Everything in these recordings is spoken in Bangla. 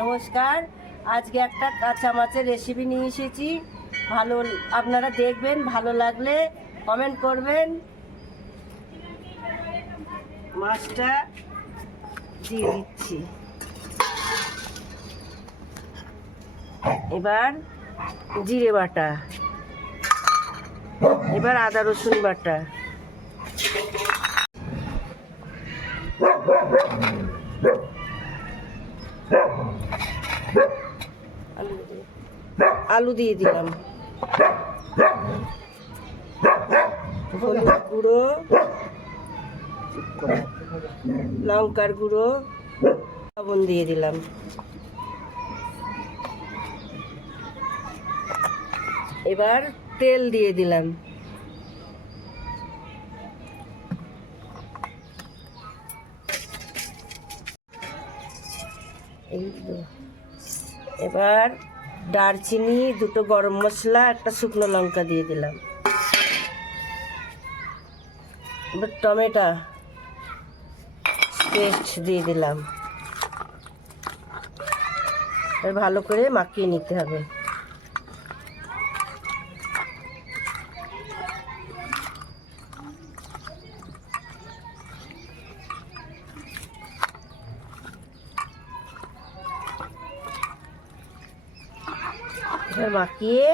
নমস্কার। আজকে একটা কাঁচা মাছের রেসিপি নিয়ে এসেছি। ভালো আপনারা দেখবেন, ভালো লাগলে কমেন্ট করবেন। মাছটা দিয়ে দিচ্ছি। এবার জিরে বাটা। এবার আদা, রসুন বাটা। আলু দিয়ে- দিলাম। হলুদ গুঁড়ো লঙ্কার গুঁড়ো লবণ দিয়ে দিলাম। এবার তেল দিয়ে দিলাম। এই তো। এবার দারচিনি, দুটো গরম মশলা, একটা শুকনো লঙ্কা দিয়ে দিলাম। এবার টমেটো পেস্ট দিয়ে দিলাম। ভালো করে মাখিয়ে নিতে হবে। এবার মাখিয়ে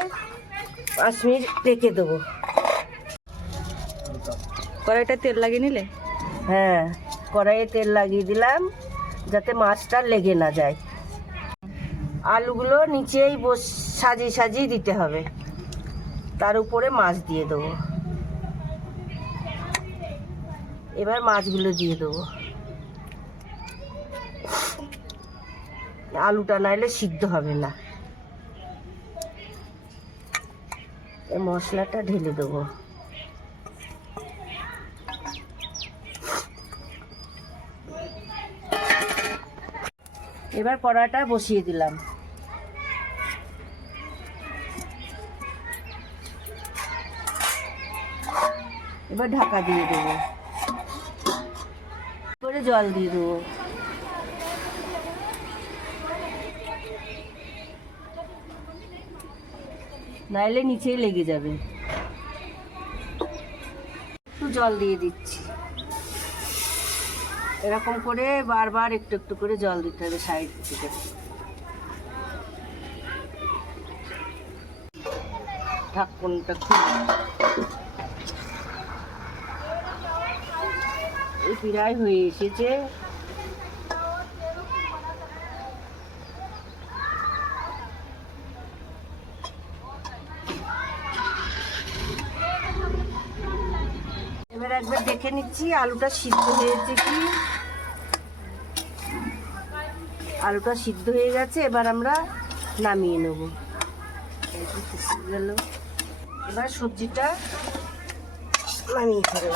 পাঁচ মিনিট রেখে দেবো। কড়াইটা তেল লাগিয়ে নিলে? হ্যাঁ কড়াইয়ে তেল লাগিয়ে দিলাম যাতে মাছটা লেগে না যায়। আলুগুলো নিচেই বস সাজিয়ে সাজিয়ে দিতে হবে। তার উপরে মাছ দিয়ে দেবো। এবার মাছগুলো দিয়ে দেবো। আলুটা নাইলে সিদ্ধ হবে না। এই মশলাটা ঢেলে দেবো। এবার কড়াটা বসিয়ে দিলাম। এবার ঢাকা দিয়ে দেবো। করে জল দিয়ে দেবো। নাইলে নিচেই লেগে যাবে। একটু জল দিয়ে দিচ্ছি। এরকম করে বারবার একটু একটু করে জল দিতে হবে সাইড থেকে। ঢাকনটা খুলে এই প্রায় হয়ে এসেছে। একবার দেখে নিচ্ছি, আলুটা সিদ্ধ হয়েছে কি। আলুটা সিদ্ধ হয়ে গেছে, এবার আমরা নামিয়ে নেব। গেল। এবার সবজিটা নামিয়ে ফেলব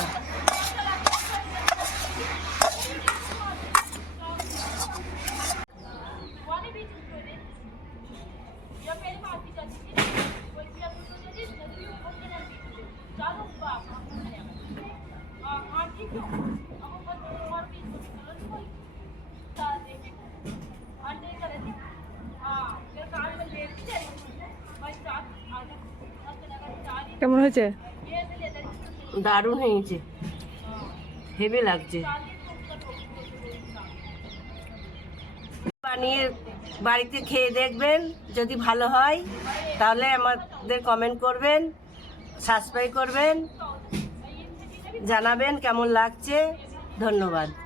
কেমন হয়েছে? দারুণ হয়েছে। হেভি লাগছে। বানিয়ে বাড়িতে খেয়ে দেখবেন, যদি ভালো হয়, তাহলে আমাদের কমেন্ট করবেন সাবস্ক্রাইব করবেন, জানাবেন কেমন লাগছে। ধন্যবাদ।